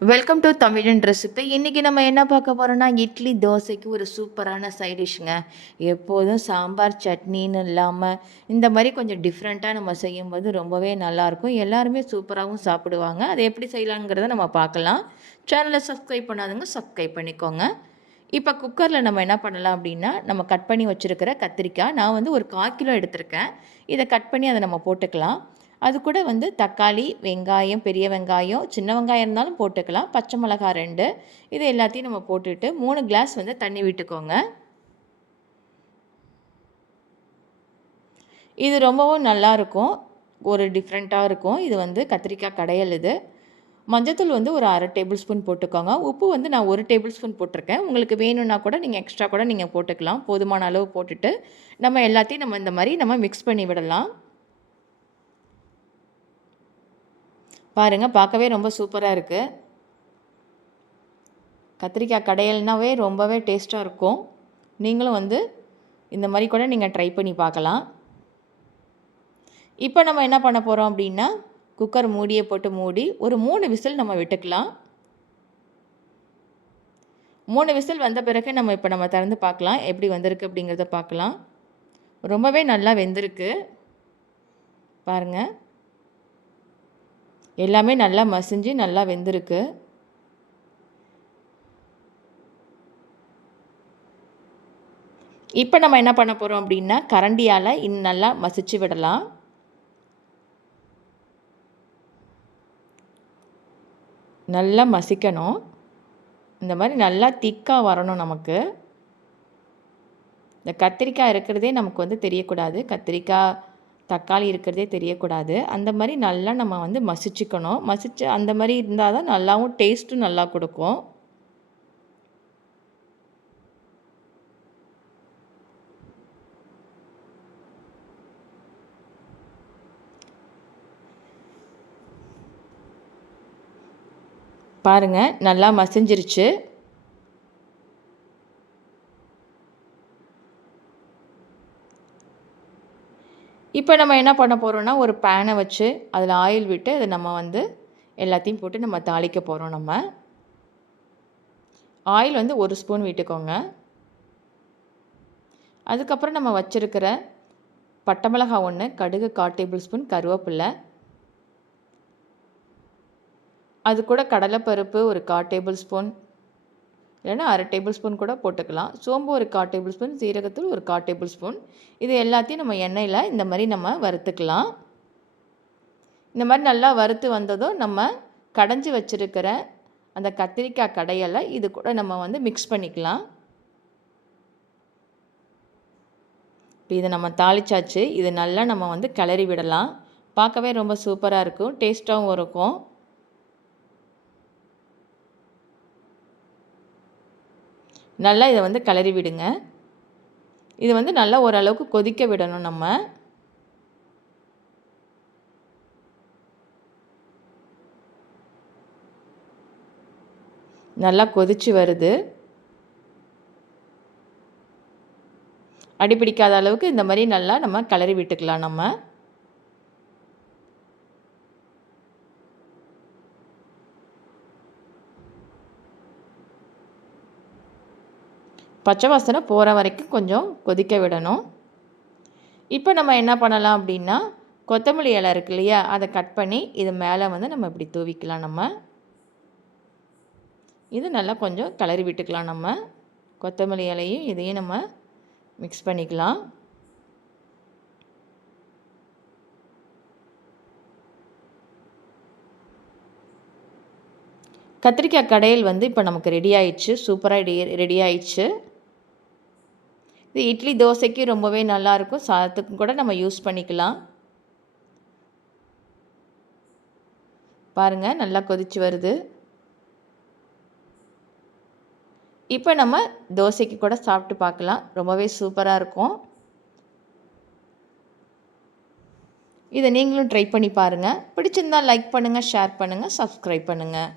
Welcome to தமிழன் recipe. இன்றைக்கி நம்ம என்ன பார்க்க போகிறோன்னா, இட்லி தோசைக்கு ஒரு சூப்பரான சைட் டிஷ்ஷுங்க. எப்போதும் சாம்பார் சட்னின்னு இல்லாமல் இந்த மாதிரி கொஞ்சம் டிஃப்ரெண்ட்டாக நம்ம செய்யும்போது ரொம்பவே நல்லாயிருக்கும். எல்லாருமே சூப்பராகவும் சாப்பிடுவாங்க. அதை எப்படி செய்யலாங்கிறத நம்ம பார்க்கலாம். சேனலை சப்ஸ்கிரைப் பண்ணாதுங்க, சப்ஸ்கிரைப் பண்ணிக்கோங்க. இப்போ குக்கரில் நம்ம என்ன பண்ணலாம் அப்படின்னா, நம்ம கட் பண்ணி வச்சுருக்கிற கத்திரிக்காய், நான் வந்து ஒரு 1/4 கிலோ எடுத்திருக்கேன். இதை கட் பண்ணி அதை நம்ம போட்டுக்கலாம். அது கூட வந்து தக்காளி, வெங்காயம், பெரிய வெங்காயம், சின்ன வெங்காயம் இருந்தாலும் போட்டுக்கலாம். பச்சை மிளகாய் 2, இது எல்லாத்தையும் நம்ம போட்டுட்டு 3 கிளாஸ் வந்து தண்ணி விட்டுக்கோங்க. இது ரொம்பவும் நல்லாயிருக்கும். ஒரு டிஃப்ரெண்ட்டாக இருக்கும். இது வந்து கத்திரிக்காய் கடையல் இது. மஞ்சத்தூள் வந்து ஒரு 1/2 டேபிள் ஸ்பூன் போட்டுக்கோங்க. உப்பு வந்து நான் 1 டேபிள் ஸ்பூன் போட்டிருக்கேன். உங்களுக்கு வேணும்னா கூட நீங்கள் எக்ஸ்ட்ரா கூட நீங்கள் போட்டுக்கலாம். போதுமான அளவு போட்டுட்டு நம்ம எல்லாத்தையும் நம்ம இந்த மாதிரி நம்ம மிக்ஸ் பண்ணி விடலாம். பாருங்கள், பார்க்கவே ரொம்ப சூப்பராக இருக்குது. கத்திரிக்காய் கடையல்னாவே ரொம்பவே டேஸ்ட்டாக இருக்கும். நீங்களும் வந்து இந்த மாதிரி கூட நீங்கள் ட்ரை பண்ணி பார்க்கலாம். இப்போ நம்ம என்ன பண்ண போகிறோம் அப்படின்னா, குக்கர் மூடியை போட்டு மூடி ஒரு 3 விசில் நம்ம விட்டுக்கலாம். 3 விசில் வந்த பிறகு நம்ம திறந்து பார்க்கலாம். எப்படி வந்திருக்கு அப்படிங்கிறத பார்க்கலாம். ரொம்பவே நல்லா வெந்திருக்கு பாருங்கள். எல்லாமே நல்லா மசிஞ்சு நல்லா வெந்திருக்கு. இப்போ நம்ம என்ன பண்ண போகிறோம் அப்படின்னா, கரண்டியால் இன்னும் நல்லா மசிச்சு விடலாம். நல்லா மசிக்கணும். இந்த மாதிரி நல்லா திக்காக வரணும் நமக்கு. இந்த கத்திரிக்காய் இருக்கிறதே நமக்கு வந்து தெரியக்கூடாது. கத்திரிக்காய், தக்காளி இருக்கிறதே தெரியக்கூடாது. அந்த மாதிரி நல்லா நம்ம வந்து மசிச்சுக்கணும். மசிச்சு அந்த மாதிரி இருந்தால் தான் நல்லாவும் டேஸ்ட்டும் நல்லா கொடுக்கும். பாருங்கள், நல்லா மசிஞ்சிருச்சு. இப்போ நம்ம என்ன பண்ண போகிறோம்னா, ஒரு பேனை வச்சு அதில் ஆயில் விட்டு அதை நம்ம வந்து எல்லாத்தையும் போட்டு நம்ம தாளிக்க போகிறோம். நம்ம ஆயில் வந்து 1 ஸ்பூன் விட்டுக்கோங்க. அதுக்கப்புறம் நம்ம வச்சுருக்கிற பட்டை மிளகாய் 1, கடுகு 1/4 டேபிள் ஸ்பூன், கருவேப்பிலை, அது கூட கடலைப்பருப்பு ஒரு 1/4 டேபிள் ஸ்பூன், இல்லைன்னா 1/2 டேபிள் ஸ்பூன் கூட போட்டுக்கலாம். சோம்பு ஒரு 1/4 டேபிள் ஸ்பூன், சீரகத்தூள் ஒரு 1/4 டேபிள் ஸ்பூன். இது எல்லாத்தையும் நம்ம எண்ணெயில் இந்த மாதிரி நம்ம வறுத்துக்கலாம். இந்த மாதிரி நல்லா வறுத்து வந்ததும் நம்ம கடைஞ்சி வச்சுருக்கிற அந்த கத்திரிக்காய் கடையலை இது கூட நம்ம வந்து மிக்ஸ் பண்ணிக்கலாம். இப்போ இதை நம்ம தாளிச்சாச்சு. இது நல்லா நம்ம வந்து கிளறி விடலாம். பார்க்கவே ரொம்ப சூப்பராக இருக்கும், டேஸ்ட்டாகவும் இருக்கும். நல்லா இதை வந்து கிளறி விடுங்க. இது வந்து நல்லா ஓரளவுக்கு கொதிக்க விடணும். நம்ம நல்லா கொதிச்சு வருது. அடிப்பிடிக்காத அளவுக்கு இந்த மாதிரி நல்லா நம்ம கிளறி விட்டுக்கலாம். நம்ம பச்சை வாசனை போகிற வரைக்கும் கொஞ்சம் கொதிக்க விடணும். இப்போ நம்ம என்ன பண்ணலாம் அப்படின்னா, கொத்தமல்லி இலை இருக்கு இல்லையா, அதை கட் பண்ணி இது மேலே வந்து நம்ம இப்படி தூவிக்கலாம். நம்ம இது நல்லா கொஞ்சம் கிளறி விட்டுக்கலாம். நம்ம கொத்தமல்லி இலையும் இதையும் நம்ம மிக்ஸ் பண்ணிக்கலாம். கத்திரிக்காய் கடையில் வந்து இப்போ நமக்கு ரெடி ஆயிடுச்சு. சூப்பராக ரெடி ஆயிடுச்சு. இது இட்லி தோசைக்கு ரொம்பவே நல்லாயிருக்கும். சாதத்துக்கும் கூட நம்ம யூஸ் பண்ணிக்கலாம். பாருங்கள், நல்லா கொதிச்சு வருது. இப்போ நம்ம தோசைக்கு கூட சாப்பிட்டு பார்க்கலாம். ரொம்பவே சூப்பராக இருக்கும். இதை நீங்களும் ட்ரை பண்ணி பாருங்கள். பிடிச்சிருந்தால் லைக் பண்ணுங்கள், ஷேர் பண்ணுங்கள், சப்ஸ்கிரைப் பண்ணுங்கள்.